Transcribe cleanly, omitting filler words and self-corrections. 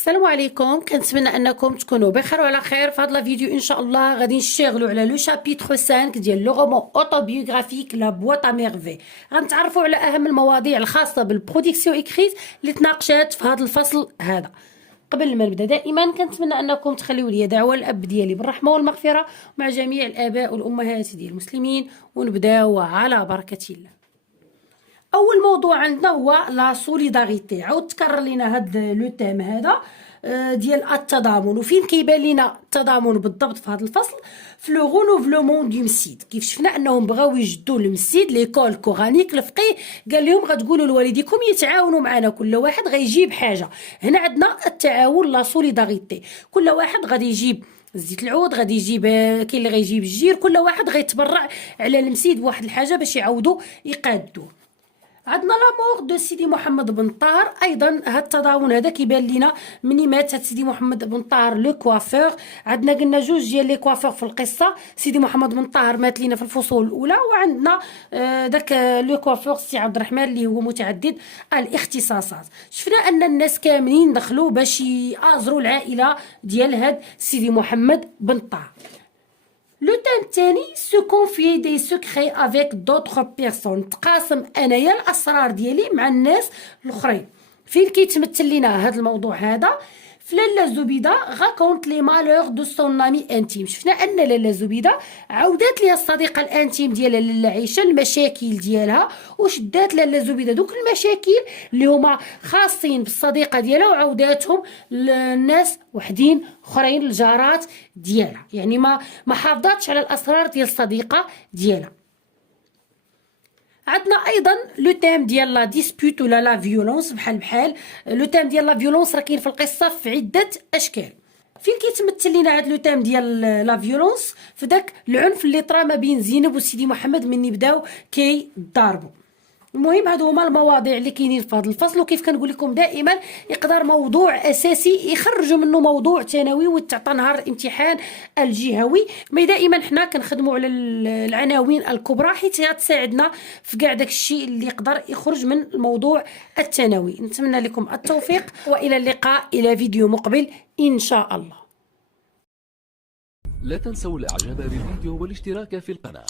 السلام عليكم. كنتمنى انكم تكونوا بخير وعلى خير. في هذا الفيديو ان شاء الله غادي نشتغلوا على لو شابيتر 5 ديال لو رومان اوتوبيوغرافيك لا بواط ا ميرفي. غنتعرفوا على اهم المواضيع الخاصه بالبرودكسيون اكريت اللي تناقشات في هذا الفصل هذا. قبل ما نبدا دائما كنتمنى انكم تخليوا لي دعوه الاب ديالي بالرحمه والمغفره مع جميع الاباء والامهات ديال المسلمين، ونبداو على بركه الله. اول موضوع عندنا هو لا سوليداريتي. عاود تكرر لينا هاد لو تيم هذا ديال التضامن. وفين كيبان لينا التضامن بالضبط في هذا الفصل؟ في لو رونوفلومون دو مسيد. كيف شفنا انهم بغاو يجدوا المسيد ليكول كورانيك الفقيه، قال لهم غتقولوا لوالديكم يتعاونوا معنا، كل واحد غيجيب حاجه. هنا عندنا التعاون لا سوليداريتي، كل واحد غادي يجيب زيت العود، غادي يجيب كاين اللي غيجيب الجير، كل واحد غيتبرع على المسيد بواحد الحاجه باش يعاودوا يقادوه. عندنا لامور دو سيدي محمد بن طاهر. ايضا هاد التضامن هذا كيبان لينا مني مات هاد سيدي محمد بن طاهر لو كوافور. عندنا قلنا جوج ديال لي كوافور في القصه. سيدي محمد بن طاهر مات لينا في الفصول الاولى، وعندنا داك لو كوافور سي عبد الرحمن اللي هو متعدد الاختصاصات. شفنا ان الناس كاملين دخلوا باش يازروا العائله ديال هاد سيدي محمد بن طاهر. لو تيم الثاني سو كونفيي دي سوكري افيك دوطخ بيرسون. تقاسم انايا الاسرار ديالي مع الناس الاخرين. فين كيتمثل لينا هذا الموضوع هذا؟ في لاله زبيده غاكونت لي مالور دو سون امي انتيم. شفنا ان لاله زبيده عاودات ليها الصديقه الانتيم ديالها لاله عيشه المشاكل ديالها، وشدات لاله زبيده دوك المشاكل اللي هما خاصين بالصديقه ديالها وعاوداتهم للناس وحدين اخرين الجارات ديالها. يعني ما حافظاتش على الاسرار ديال الصديقه ديالها. عندنا ايضا لو تيم ديال لا ديسبوت ولا لا فيولونس. بحال لو تيم ديال لا فيولونس راه كاين في القصه في عده اشكال. فين كيتمثل لينا هذا لو تيم ديال لا فيولونس؟ في داك العنف اللي طرا ما بين زينب وسيدي محمد مني بداو كيضاربوا. المهم هادو هما المواضيع اللي كاينين في هذا الفصل. وكيف كنقول لكم دائما يقدر موضوع اساسي يخرجوا منه موضوع ثانوي وتعطى نهار الامتحان الجهوي. مي دائما حنا كنخدموا على العناوين الكبرى حيت تساعدنا في كاع داك الشيء اللي يقدر يخرج من الموضوع الثانوي. نتمنى لكم التوفيق والى اللقاء الى فيديو مقبل ان شاء الله. لا تنسوا الاعجاب بالفيديو والاشتراك في القناة.